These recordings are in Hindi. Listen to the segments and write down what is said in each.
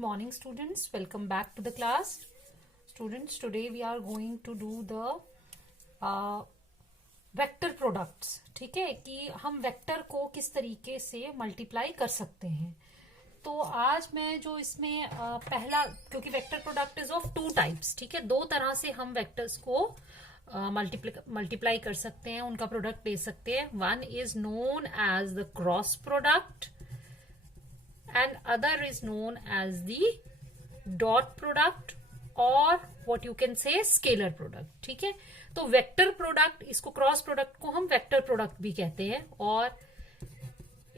morning, students. Welcome back to the class. Students, today we are going to do the vector products. ठीक है कि हम वेक्टर को किस तरीके से मल्टीप्लाई कर सकते हैं. तो आज मैं जो इसमें पहला, क्योंकि vector product is of two types. ठीक है, दो तरह से हम वेक्टर्स को मल्टीप्लाई कर सकते हैं, उनका प्रोडक्ट ले सकते हैं. One is known as the cross product and other is known as the dot product or what you can say scalar product. ठीक है, तो वेक्टर प्रोडक्ट, इसको क्रॉस प्रोडक्ट को हम वेक्टर प्रोडक्ट भी कहते हैं और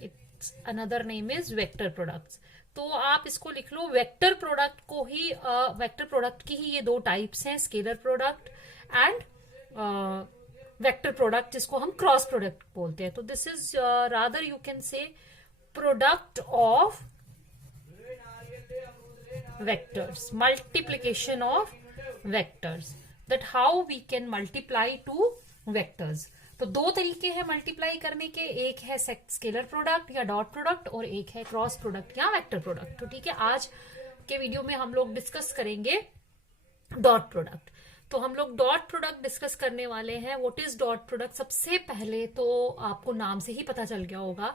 it's another name is vector products. तो आप इसको लिख लो, वेक्टर प्रोडक्ट को ही वेक्टर प्रोडक्ट की ही ये दो टाइप्स हैं, scalar product and vector product, जिसको हम क्रॉस प्रोडक्ट बोलते हैं. तो this is rather you can say product of vectors, multiplication of vectors, that how we can multiply two vectors. तो दो तरीके हैं मल्टीप्लाई करने के, एक है स्केलर प्रोडक्ट या डॉट प्रोडक्ट और एक है क्रॉस प्रोडक्ट या वेक्टर प्रोडक्ट. तो ठीक है, आज के वीडियो में हम लोग डिस्कस करेंगे डॉट प्रोडक्ट. तो हम लोग डॉट प्रोडक्ट डिस्कस करने वाले हैं. What is dot product? सबसे पहले तो आपको नाम से ही पता चल गया होगा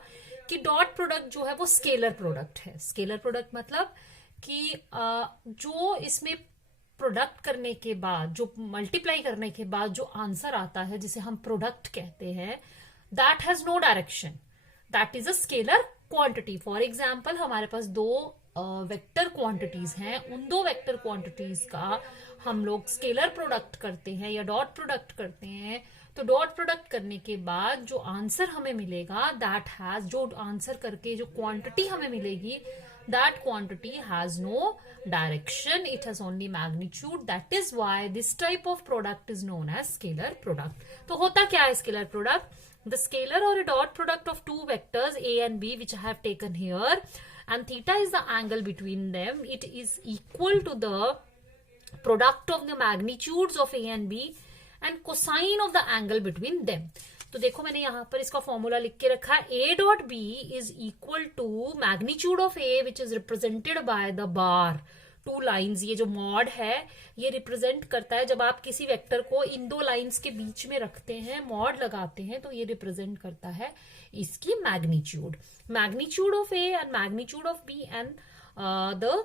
कि डॉट प्रोडक्ट जो है वो स्केलर प्रोडक्ट है. स्केलर प्रोडक्ट मतलब कि जो इसमें प्रोडक्ट करने के बाद, जो मल्टीप्लाई करने के बाद जो आंसर आता है, जिसे हम प्रोडक्ट कहते हैं, that has no direction, that is a scalar quantity. For example, हमारे पास दो वेक्टर क्वांटिटीज हैं, उन दो वेक्टर क्वांटिटीज का हम लोग स्केलर प्रोडक्ट करते हैं या डॉट प्रोडक्ट करते हैं. तो डॉट प्रोडक्ट करने के बाद जो आंसर हमें मिलेगा, दैट हैज, जो आंसर करके जो क्वांटिटी हमें मिलेगी, that quantity has no direction, it has only magnitude. That is why this type of product is known as scalar product. तो होता क्या है स्केलर प्रोडक्ट? द स्केलर और a dot product of two vectors a and b which I have taken here, and theta is the angle between them. It is equal to the product of the magnitudes of a and b and cosine of the angle between them. तो देखो, मैंने यहां पर इसका फॉर्मूला लिख के रखा है. a dot B is equal to magnitude of a which is represented by the bar, two lines. ये जो मॉड है ये रिप्रेजेंट करता है, जब आप किसी वेक्टर को इन दो लाइंस के बीच में रखते हैं, मॉड लगाते हैं, तो ये रिप्रेजेंट करता है इसकी magnitude. Magnitude of A and magnitude of B and the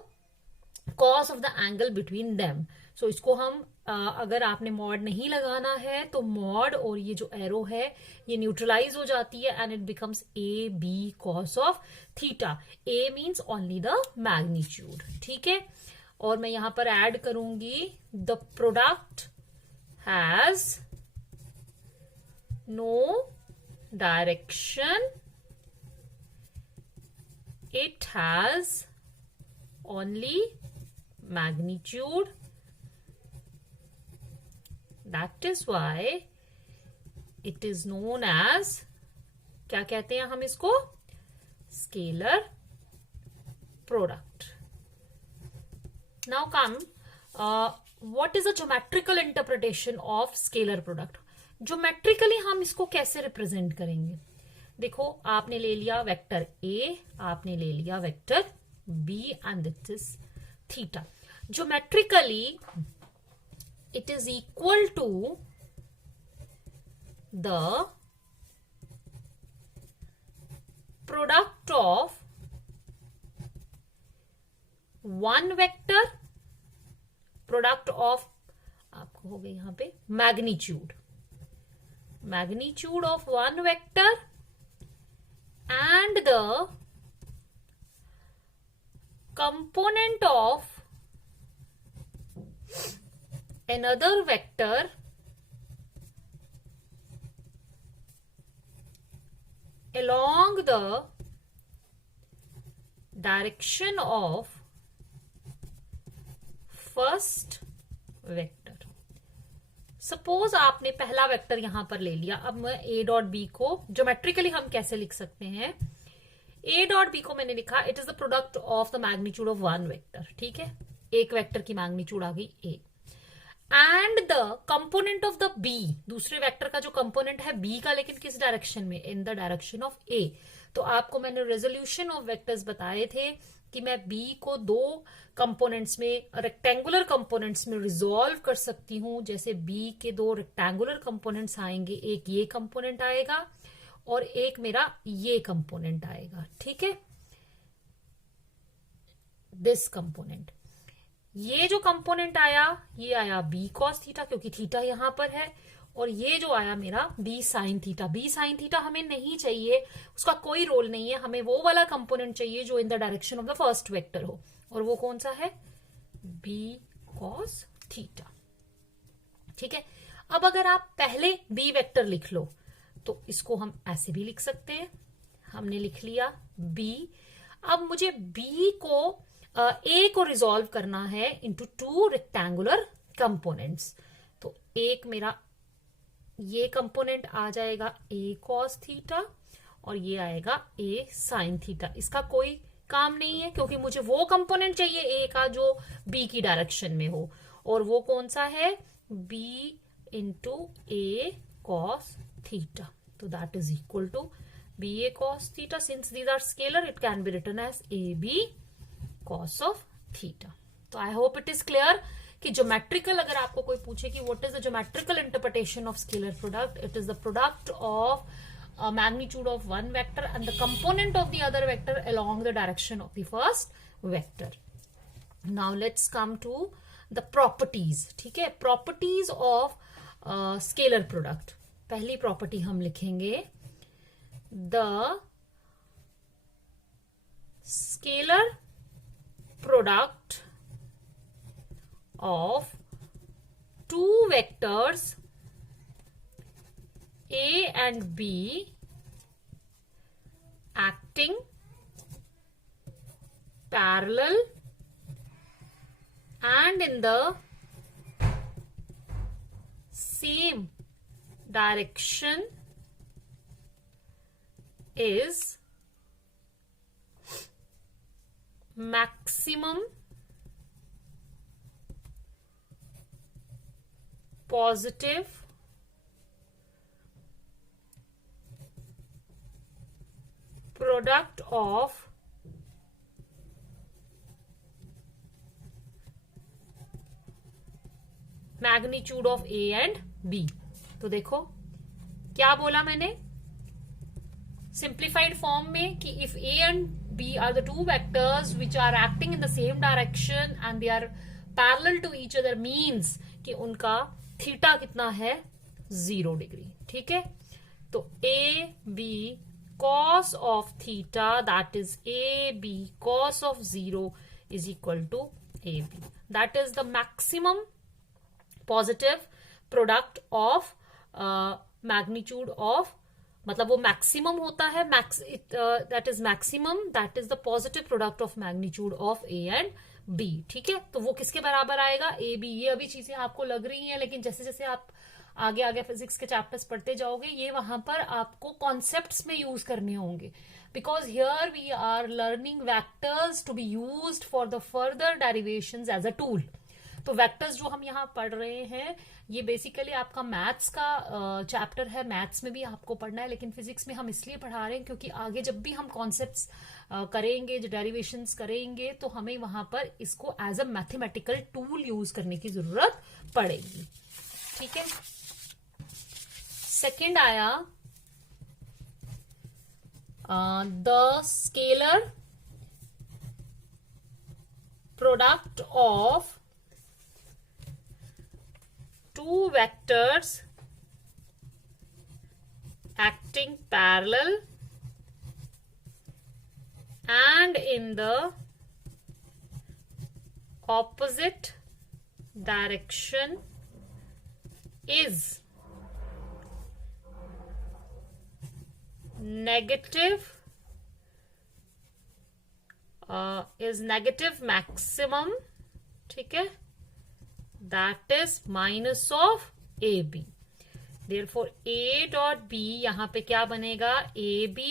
cos of the angle between them. So इसको हम अगर आपने मॉड नहीं लगाना है तो मॉड और ये जो एरो है ये न्यूट्रलाइज हो जाती है and it becomes A B cos of theta. A means only the magnitude. ठीक है, और मैं यहां पर ऐड करूंगी the product has no direction, it has only magnitude. That is why it is known as, क्या कहते हैं हम इसको? Scalar product. Now come, what is the geometrical interpretation of scalar product? Geometrically हम इसको कैसे रिप्रेजेंट करेंगे? देखो, आपने ले लिया वेक्टर A, आपने ले लिया vector B and this is theta. Geometrically it is equal to the product of one vector, product of, आपको हो गई यहां पे magnitude, magnitude of one vector and the component of another vector along the direction of first vector. Suppose आपने पहला वेक्टर यहां पर ले लिया. अब मैं a डॉट बी को ज्योमेट्रिकली हम कैसे लिख सकते हैं? a डॉट बी को मैंने लिखा, it is the product of the magnitude of one vector. ठीक है, एक वेक्टर की मैग्नीट्यूड आ गई a and the component of the B, दूसरे वेक्टर का जो कंपोनेंट है b का, लेकिन किस डायरेक्शन में? In the direction of a. तो आपको मैंने रेजोल्यूशन ऑफ वेक्टर्स बताए थे कि मैं b को दो कंपोनेंट्स में, रेक्टेंगुलर कंपोनेंट्स में रिजॉल्व कर सकती हूं। जैसे b के दो रेक्टेंगुलर कंपोनेंट्स आएंगे, एक ये कंपोनेंट आएगा और एक मेरा ये कंपोनेंट आएगा, ठीक है, दिस कंपोनेंट। ये जो कंपोनेंट आया, ये आया b cos थीटा, क्योंकि थीटा यहां पर है, और ये जो आया मेरा b sin theta. b sin theta हमें नहीं चाहिए, उसका कोई रोल नहीं है, हमें वो वाला कंपोनेंट चाहिए जो in the direction of the first vector हो, और वो कौन सा है, b cos थीटा, ठीक है। अब अगर आप पहले b वेक्टर लिख लो तो इसको हम ऐसे भी लिख सकते हैं, हमने लिख लिया b। अब मुझे b को a को रिजॉल्व करना है इनटू टू रेक्टेंगुलर कंपोनेंट्स। तो एक मेरा ये कंपोनेंट आ जाएगा a cos थीटा और ये आएगा a sin थीटा। इसका कोई काम नहीं है क्योंकि मुझे वो कंपोनेंट चाहिए a का जो b की डायरेक्शन में हो, और वो कौन सा है, b into a cos theta. तो that is equal to ba cos theta. Since these are scalar, it can be written as ab cos of theta. तो I hope it is clear कि ज्योमेट्रिकल, अगर आपको कोई पूछे कि what is the geometrical interpretation of scalar product, it is the product of magnitude of one vector and the component of the other vector along the direction of the first vector. Now let's come to the properties, ठीक है, properties of scalar product। पहली प्रॉपर्टी हम लिखेंगे, the scalar product of two vectors a and b acting parallel and in the same direction is maximum positive product of magnitude of a and b। तो देखो क्या बोला मैंने सिंप्लीफाइड फॉर्म में कि if a and b are the two vectors which are acting in the same direction and they are parallel to each other means कि उनका थीटा कितना है, 0 डिग्री, ठीक है। तो a b cos of theta, that is ab cos of 0 is equal to ab. That is the maximum positive product of magnitude of, मतलब वो मैक्सिमम होता है, that is maximum, that is the positive product of magnitude of A and B, ठीक है। तो वो किसके बराबर आएगा, ए बी। ये अभी चीजें आपको लग रही हैं, लेकिन जैसे जैसे आप आगे आगे फिजिक्स के चैप्टर्स पढ़ते जाओगे, ये वहां पर आपको कॉन्सेप्ट्स में यूज करने होंगे, because here we are learning vectors to be used for the further derivations as a tool. तो वेक्टर्स जो हम यहाँ पढ़ रहे हैं, ये बेसिकली आपका मैथ्स का चैप्टर है, मैथ्स में भी आपको पढ़ना है, लेकिन फिजिक्स में हम इसलिए पढ़ा रहे हैं क्योंकि आगे जब भी हम कॉन्सेप्ट्स करेंगे, जो डेरिवेशंस करेंगे, तो हमें वहां पर इसको as a mathematical tool use करने की जरूरत पड़ेगी, ठीक है। सेकेंड आया the scalar product of two vectors acting parallel and in the opposite direction is negative maximum, ठीक है, that is minus of AB. Therefore A dot B यहां पे क्या बनेगा, AB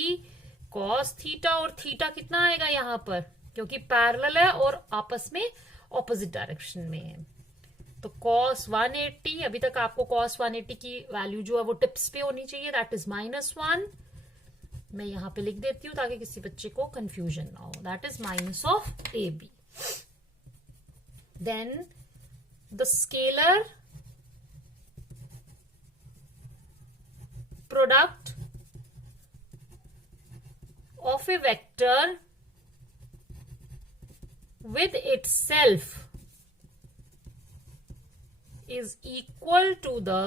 cos थीटा, और थीटा कितना आएगा यहां पर, क्योंकि पैरेलल है और आपस में ऑपोजिट डायरेक्शन में है। तो cos 180, अभी तक आपको cos 180 की वैल्यू जो है वो टिप्स पे होनी चाहिए, दैट इज -1 मैं यहां पे लिख देती हूं ताकि किसी बच्चे को कंफ्यूजन ना हो. That is minus of A B. Then the scalar product of a vector with itself is equal to the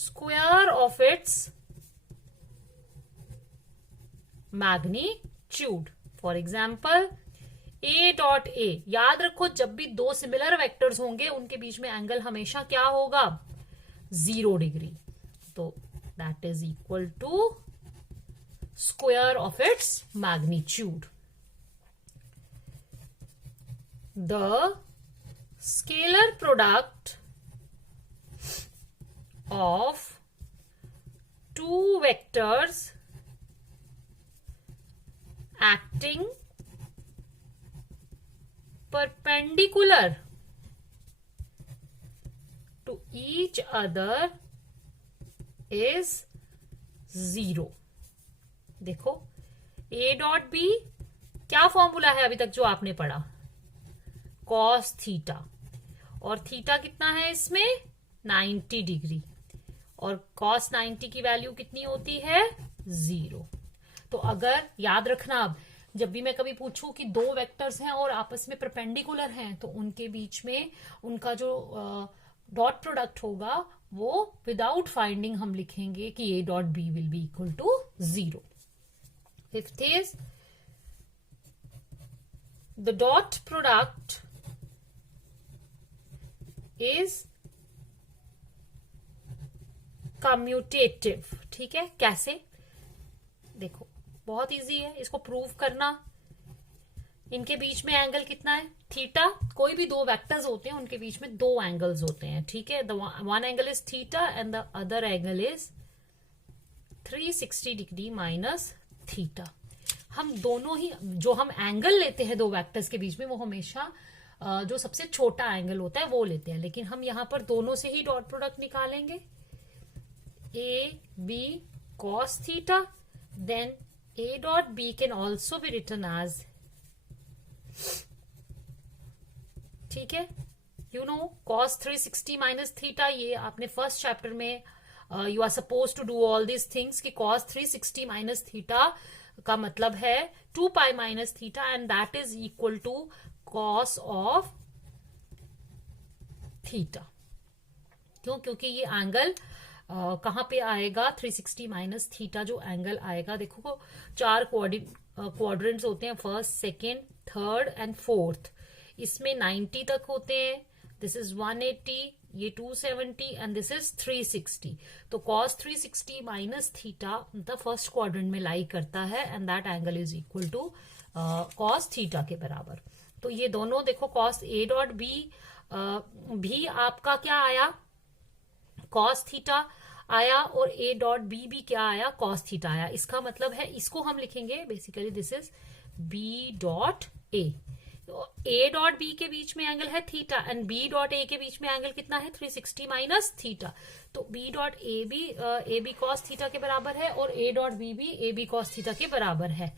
square of its magnitude. For example, a dot a. याद रखो जब भी दो सिमिलर वेक्टर्स होंगे उनके बीच में एंगल हमेशा क्या होगा? 0 डिग्री. तो that is equal to square of its magnitude. The scalar product of two vectors acting perpendicular to each other is 0. देखो a डॉट बी क्या फॉर्मूला है अभी तक जो आपने पढ़ा? Cos theta. और थीटा कितना है इसमें? 90 डिग्री. और कॉस 90 की वैल्यू कितनी होती है? 0. तो अगर याद रखना, अब जब भी मैं कभी पूछूं कि दो वेक्टर्स हैं और आपस में परपेंडिकुलर हैं तो उनके बीच में उनका जो डॉट प्रोडक्ट होगा वो विदाउट फाइंडिंग हम लिखेंगे कि a dot B will be equal to 0. Fifth is the dot product is commutative. ठीक है, कैसे? देखो बहुत इजी है इसको प्रूव करना. इनके बीच में एंगल कितना है? थीटा. कोई भी दो वेक्टर्स होते हैं उनके बीच में दो एंगल्स होते हैं. ठीक है, the one angle is theta and the other angle is 360 degree minus theta. हम दोनों ही जो हम एंगल लेते हैं दो वेक्टर्स के बीच में वो हमेशा जो सबसे छोटा एंगल होता है वो लेते हैं, लेकिन हम यहां पर दोनों से ही डॉट प्रोडक्ट निकालेंगे. A B cos theta. Then A dot B can also be written as, ठीक है, you know cos 360 minus theta. ये आपने फर्स्ट चैप्टर में you are suppose to do all this things कि कॉस 360 माइनस थीटा का मतलब है 2 pi minus theta and that is equal to cos of theta. क्यों? क्योंकि ये एंगल कहां पे आएगा? 360 माइनस थीटा जो एंगल आएगा, देखो 4 क्वाड्रेंट्स होते हैं, first, second, third and fourth. इसमें 90 तक होते हैं. दिस इज 180, ये 270 एंड दिस इज 360. तो cos 360 minus theta the first quadrant में लाई करता है and that angle is equal to cos theta के बराबर. तो ये दोनों देखो cos a डॉट बी भी आपका क्या आया? cos थीटा आया और a डॉट बी भी क्या आया? cos थीटा आया. इसका मतलब है इसको हम लिखेंगे basically this is b dot a. A dot B के बीच में एंगल है theta and B dot A के बीच में एंगल कितना है? 360 माइनस थीटा. तो B dot A B cos theta के बराबर है और ए डॉट बी भी ए बी कॉस थीटा के बराबर है.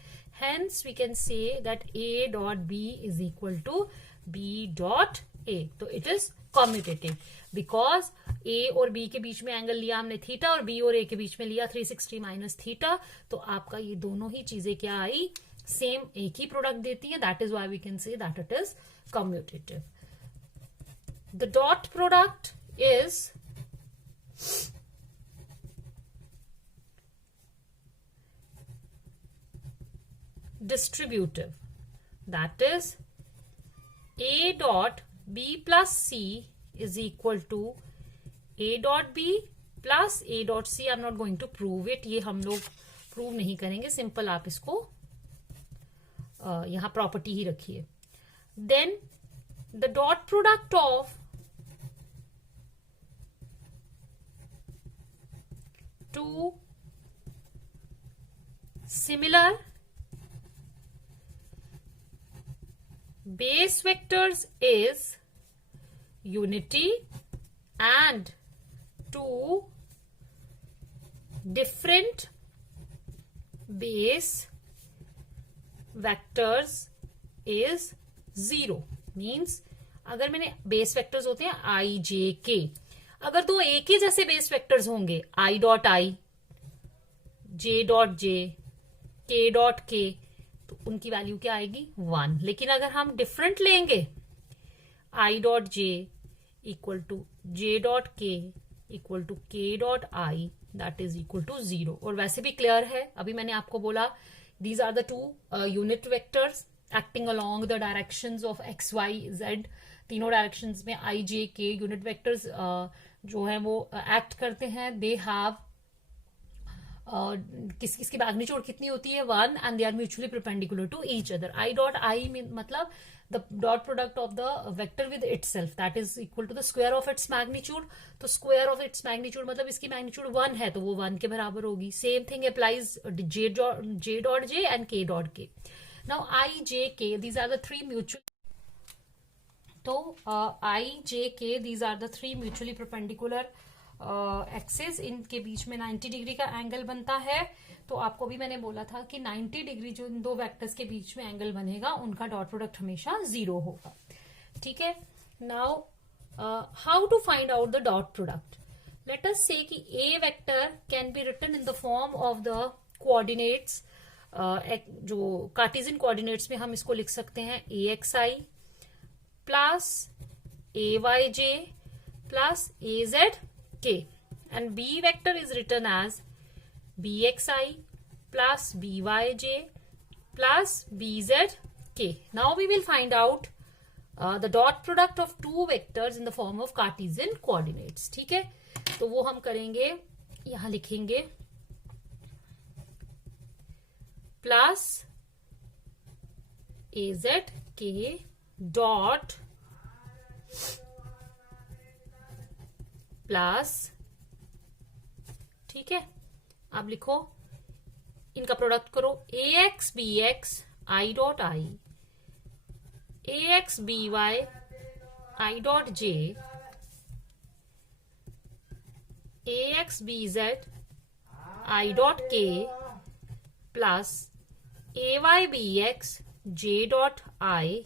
Hence we can say that A dot B is equal to B dot A. तो it is commutative because A और बी के बीच में एंगल लिया हमने थीटा और बी और ए के बीच में लिया 360 माइनस थीटा. तो आपका ये दोनों ही चीजें क्या आई? सेम एक ही प्रोडक्ट देती है. That is why we can say that it is commutative. The dot product is distributive. That is a dot b plus c is equal to a dot b plus a dot c. I'm not going to prove it. ये हम लोग प्रूव नहीं करेंगे. सिंपल आप इसको यहां प्रॉपर्टी ही रखिए. Then the dot product of two similar base vectors is unity and two different base vectors is 0। Means अगर मैंने बेस वेक्टर्स होते हैं आई जे के, अगर दो एक ही जैसे बेस वेक्टर्स होंगे आई डॉट आई, जे डॉट जे, के डॉट के, तो उनकी वैल्यू क्या आएगी 1। लेकिन अगर हम डिफरेंट लेंगे i dot j equal to j dot k equal to k dot i, that is equal to 0। और वैसे भी क्लियर है, अभी मैंने आपको बोला these are the two unit vectors acting along the directions of x y z. तीनों डायरेक्शंस में आई जे के यूनिट वेक्टर्स जो है वो एक्ट करते हैं। दे हैव किसकी मैग्नीट्यूड कितनी होती है 1 and they are mutually perpendicular to each other. I dot I मतलब the dot product of the vector with itself that is equal to the square of its magnitude. तो स्क्वायर ऑफ इट्स मैग्नीट्यूड मतलब इसकी मैग्नीट्यूड 1 है तो वो 1 के बराबर होगी। Same thing applies j dot j and k dot k. Now i j k these are the three mutual, तो i j k these are the three mutually perpendicular axis, इनके बीच में 90 डिग्री का एंगल बनता है। तो आपको भी मैंने बोला था कि 90 डिग्री जो इन दो वेक्टर्स के बीच में एंगल बनेगा उनका डॉट प्रोडक्ट हमेशा 0 होगा। ठीक है, now how to find out the dot product. Let us say कि A vector can be written in the form of the coordinates. जो कार्टेशियन कोऑर्डिनेट्स में हम इसको लिख सकते हैं A X I plus A Y J plus A Z k, and b vector is written as bxi plus byj plus bzk. Now we will find out the dot product of two vectors in the form of Cartesian coordinates. ठीक है, तो वो हम करेंगे, यहां लिखेंगे प्लस azk डॉट प्लस, ठीक है, अब लिखो इनका प्रोडक्ट करो A X B X I dot I, A X B Y I dot J, A X B Z I dot K plus A Y B X J dot I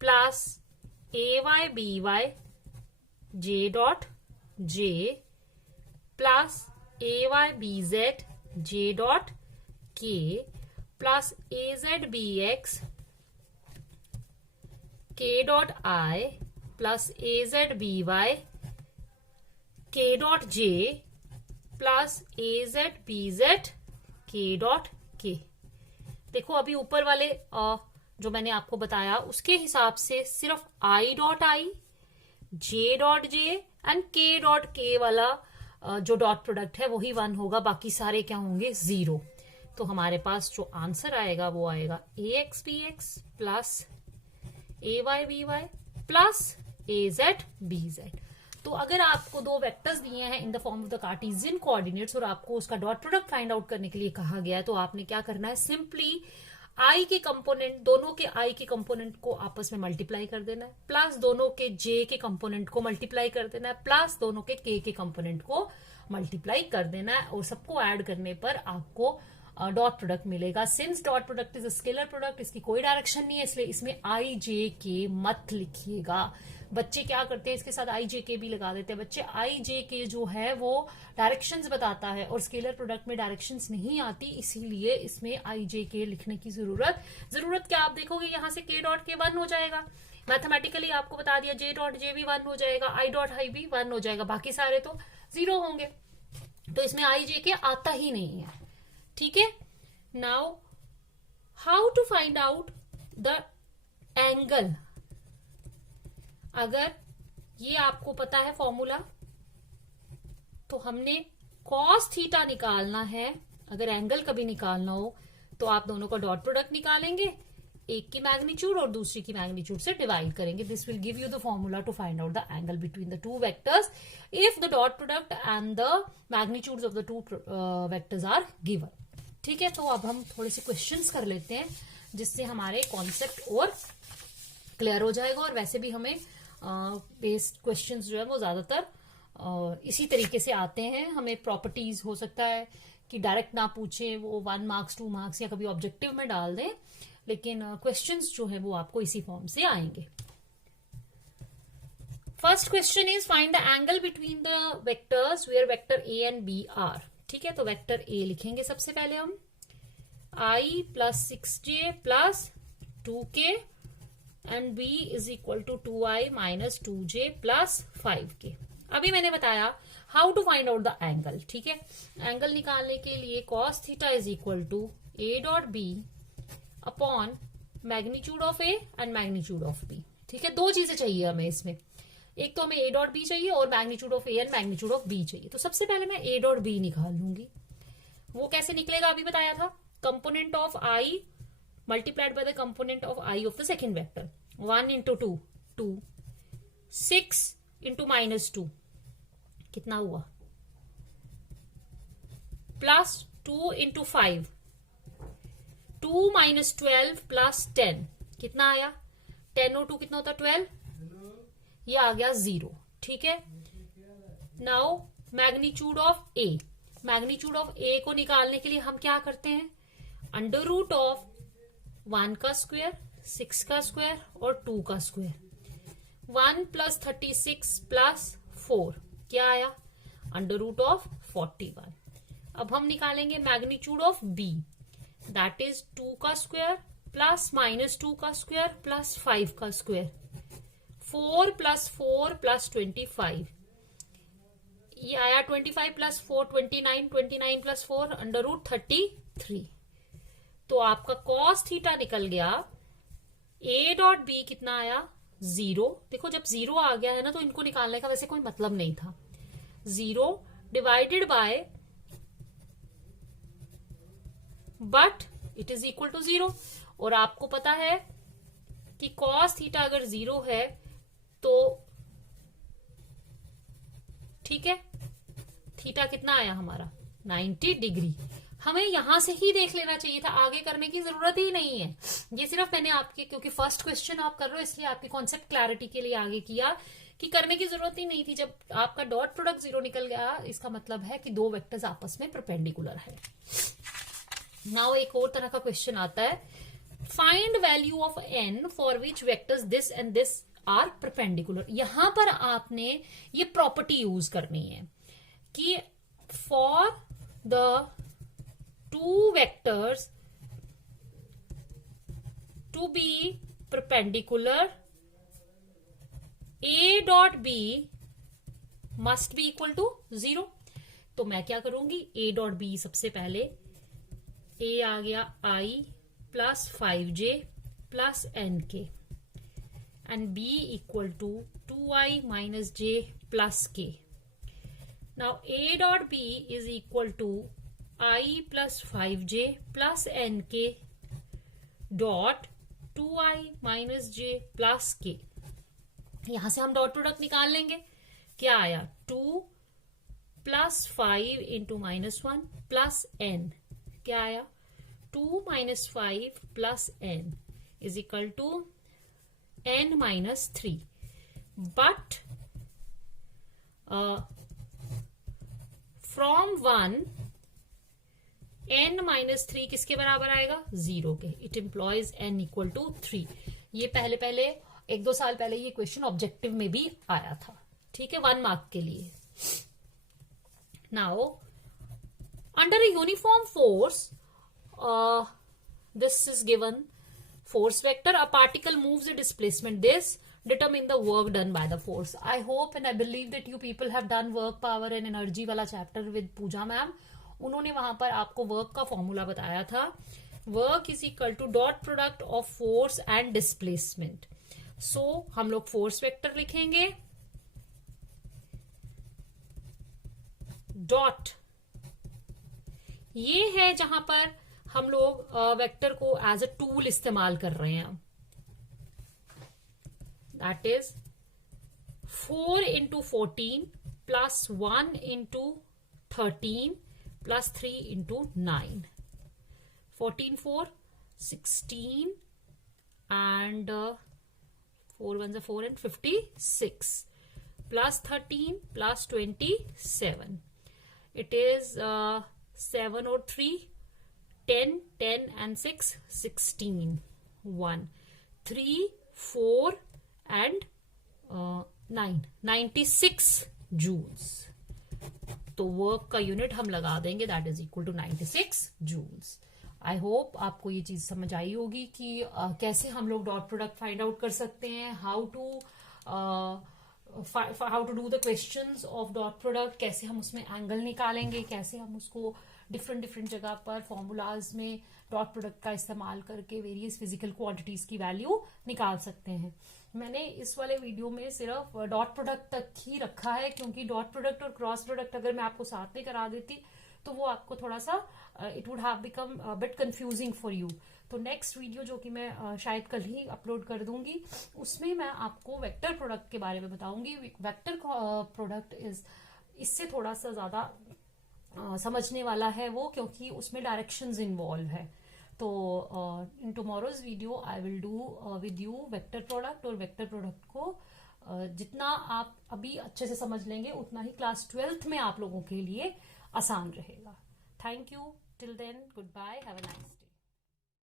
plus A Y B Y J dot J plus A Y B Z J dot K plus A Z B X K dot I plus A Z B Y K dot J plus A Z B Z के डॉट के। देखो अभी ऊपर वाले जो मैंने आपको बताया उसके हिसाब से सिर्फ आई dot I, J dot j and k dot के वाला जो डॉट प्रोडक्ट है वही 1 होगा, बाकी सारे क्या होंगे 0। तो हमारे पास जो आंसर आएगा वो आएगा ए X B x plus A Y B Y plus A Z B Z. तो अगर आपको दो वेक्टर्स दिए हैं इन the form of the Cartesian coordinates और आपको उसका डॉट प्रोडक्ट फाइंड आउट करने के लिए कहा गया है, तो आपने क्या करना है, सिंपली आई के कंपोनेंट, दोनों के आई के कंपोनेंट को आपस में मल्टीप्लाई कर देना है, प्लस दोनों के जे के कंपोनेंट को मल्टीप्लाई कर देना है, प्लस दोनों के के कंपोनेंट को मल्टीप्लाई कर देना है, और सबको ऐड करने पर आपको डॉट प्रोडक्ट मिलेगा। Since dot product is a scalar product, इसकी कोई डायरेक्शन नहीं है, इसलिए इसमें आई जे के मत लिखिएगा। बच्चे क्या करते हैं, इसके साथ आई जे के भी लगा देते हैं। बच्चे आई जे के जो है वो डायरेक्शंस बताता है और स्केलर प्रोडक्ट में डायरेक्शंस नहीं आती, इसीलिए इसमें आई जे के लिखने की जरूरत क्या, आप देखोगे यहां से के डॉट के 1 हो जाएगा, मैथमेटिकली आपको बता दिया, जे डॉट जे भी 1 हो जाएगा, आई डॉट आई भी 1 हो जाएगा, बाकी सारे तो 0 होंगे, तो इसमें आई जे के आता ही नहीं है। ठीक है, now how to find out the angle. अगर ये आपको पता है फॉर्मूला, तो हमने कॉस थीटा निकालना है। अगर एंगल कभी निकालना हो तो आप दोनों का डॉट प्रोडक्ट निकालेंगे, एक की मैग्नीट्यूड और दूसरी की मैग्नीट्यूड से डिवाइड करेंगे। This will give you the formula to find out the angle between the two vectors if the dot product and the magnitudes of the two vectors are given. ठीक है, तो अब हम थोड़े से क्वेश्चंस कर लेते हैं जिससे हमारे कॉन्सेप्ट और क्लियर हो जाएगा, और वैसे भी हमें बेस्ड क्वेश्चंस जो है वो ज्यादातर इसी तरीके से आते हैं। हमें प्रॉपर्टीज हो सकता है कि डायरेक्ट ना पूछे, वो 1 मार्क्स 2 मार्क्स या कभी ऑब्जेक्टिव में डाल दें, लेकिन क्वेश्चंस जो है वो आपको इसी फॉर्म से आएंगे। First question is find the angle between the vectors where vector a and b are. ठीक है, तो वेक्टर ए लिखेंगे सबसे पहले हम, i plus 6j plus 2k and b is equal to 2i minus 2j plus 5k। अभी मैंने बताया how to find out the angle. ठीक है, एंगल निकालने के लिए cos theta is equal to a dot b upon magnitude of a and magnitude of b। ठीक है, दो चीजें चाहिए हमें इसमें, एक तो हमें a डॉट बी चाहिए और magnitude of a and magnitude of b चाहिए। तो सबसे पहले मैं a डॉट b निकाल लूंगी। वो कैसे निकलेगा अभी बताया था, component of i multiplied by the component of i of the second vector. 1 into 2 2, 6 into minus 2 कितना हुआ, प्लस 2 इंटू 5, 2 माइनस 12 प्लस 10 कितना आया, 10 और 2 कितना होता, 12, ये आ गया 0। ठीक है, now magnitude of A, magnitude of A को निकालने के लिए हम क्या करते हैं, अंडर रूट ऑफ 1 का स्क्वायर, 6 का स्क्वायर और 2 का स्क्वायर। 1 प्लस 36 प्लस 4 क्या आया, अंडर रूट ऑफ 41। अब हम निकालेंगे magnitude of b, that is 2 का स्क्वायर प्लस माइनस 2 का स्क्वायर प्लस 5 का स्क्वायर। 4 प्लस 4 प्लस 25, ये आया 25 प्लस 4 29, 29 प्लस 4 अंडर रूट 33। तो आपका कॉस थीटा निकल गया, a डॉट बी कितना आया, 0। देखो जब 0 आ गया है ना तो इनको निकालने का वैसे कोई मतलब नहीं था। 0 divided by, but it is equal to 0। और आपको पता है कि कॉस थीटा अगर 0 है तो ठीक है, थीटा कितना आया हमारा, 90 डिग्री। हमें यहां से ही देख लेना चाहिए था, आगे करने की जरूरत ही नहीं है। ये सिर्फ मैंने आपके, क्योंकि फर्स्ट क्वेश्चन आप कर रहे हो इसलिए आपकी कॉन्सेप्ट क्लैरिटी के लिए आगे किया कि करने की जरूरत ही नहीं थी। जब आपका डॉट प्रोडक्ट 0 निकल गया, इसका मतलब है कि दो वेक्टर्स आपस में परपेंडिकुलर है। नाउ एक और तरह का क्वेश्चन आता है, find value of n for which vectors this and this are perpendicular. यहां पर आपने ये प्रॉपर्टी यूज करनी है कि for the two vectors to be perpendicular, a dot b must be equal to 0। तो मैं क्या करूंगी, a dot b सबसे पहले, a आ गया i plus 5j plus nk and b equal to 2i minus j plus k। Now a dot b is equal to i plus 5j plus nk dot 2i minus j plus k। यहां से हम डॉट प्रोडक्ट निकाल लेंगे, क्या आया, 2 plus 5 into minus 1 plus n, क्या आया, 2 minus 5 plus n is equal to n minus 3। But from 1 n minus 3 किसके बराबर आएगा, 0 के। It implies n equal to 3। ये पहले 1-2 साल पहले ये क्वेश्चन ऑब्जेक्टिव में भी आया था। ठीक है, 1 मार्क के लिए। Now under a uniform force, this is given force vector, a particle moves a displacement this, determine the work done by the force। I hope and I believe that you people have done work power and energy वाला chapter with पूजा मैम। उन्होंने वहां पर आपको वर्क का फॉर्मूला बताया था, work is equal to dot product of force and displacement. So हम लोग फोर्स वेक्टर लिखेंगे, डॉट, ये है जहां पर हम लोग वेक्टर को एज अ टूल इस्तेमाल कर रहे हैं, that is 4 into 14 plus 1 into 13 plus 3 into 9, 14 4 16 and 4 1 4 and 56 plus 13 plus 27. It is 7 or 3, 10, 10 and 6, 16. 1, 3, 4 and 9, 96 joules. तो वर्क का यूनिट हम लगा देंगे, that is equal to 96 joules. I hope आपको ये चीज समझ आई होगी कि कैसे हम लोग डॉट प्रोडक्ट फाइंड आउट कर सकते हैं, how to do the questions of dot product, कैसे हम उसमें एंगल निकालेंगे, कैसे हम उसको डिफरेंट जगह पर फॉर्मूलाज में डॉट प्रोडक्ट का इस्तेमाल करके वेरियस फिजिकल क्वांटिटीज की वैल्यू निकाल सकते हैं. मैंने इस वाले वीडियो में सिर्फ डॉट प्रोडक्ट तक ही रखा है, क्योंकि डॉट प्रोडक्ट और क्रॉस प्रोडक्ट अगर मैं आपको साथ में करा देती तो वो आपको थोड़ा सा it would have become bit confusing for you. तो नेक्स्ट वीडियो जो कि मैं शायद कल ही अपलोड कर दूंगी, उसमें मैं आपको वेक्टर प्रोडक्ट के बारे में बताऊंगी. वेक्टर प्रोडक्ट इज इससे थोड़ा सा ज्यादा समझने वाला है वो, क्योंकि उसमें डायरेक्शंस इन्वॉल्व है. तो in tomorrow's video I will do with you vector product, और वेक्टर प्रोडक्ट को जितना आप अभी अच्छे से समझ लेंगे उतना ही क्लास 12th में आप लोगों के लिए आसान रहेगा. Thank you. Till then, good bye, have a nice day.